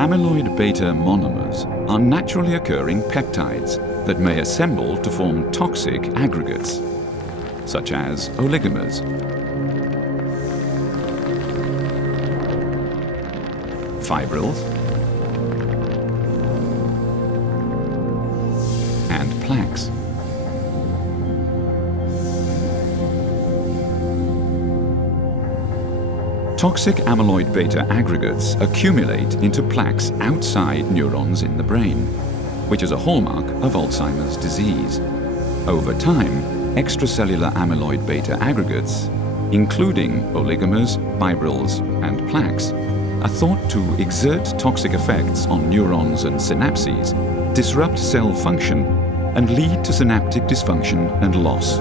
Amyloid beta monomers are naturally occurring peptides that may assemble to form toxic aggregates, such as oligomers, fibrils, and plaques. Toxic amyloid beta aggregates accumulate into plaques outside neurons in the brain, which is a hallmark of Alzheimer's disease. Over time, extracellular amyloid beta aggregates, including oligomers, fibrils, and plaques, are thought to exert toxic effects on neurons and synapses, disrupt cell function, and lead to synaptic dysfunction and loss.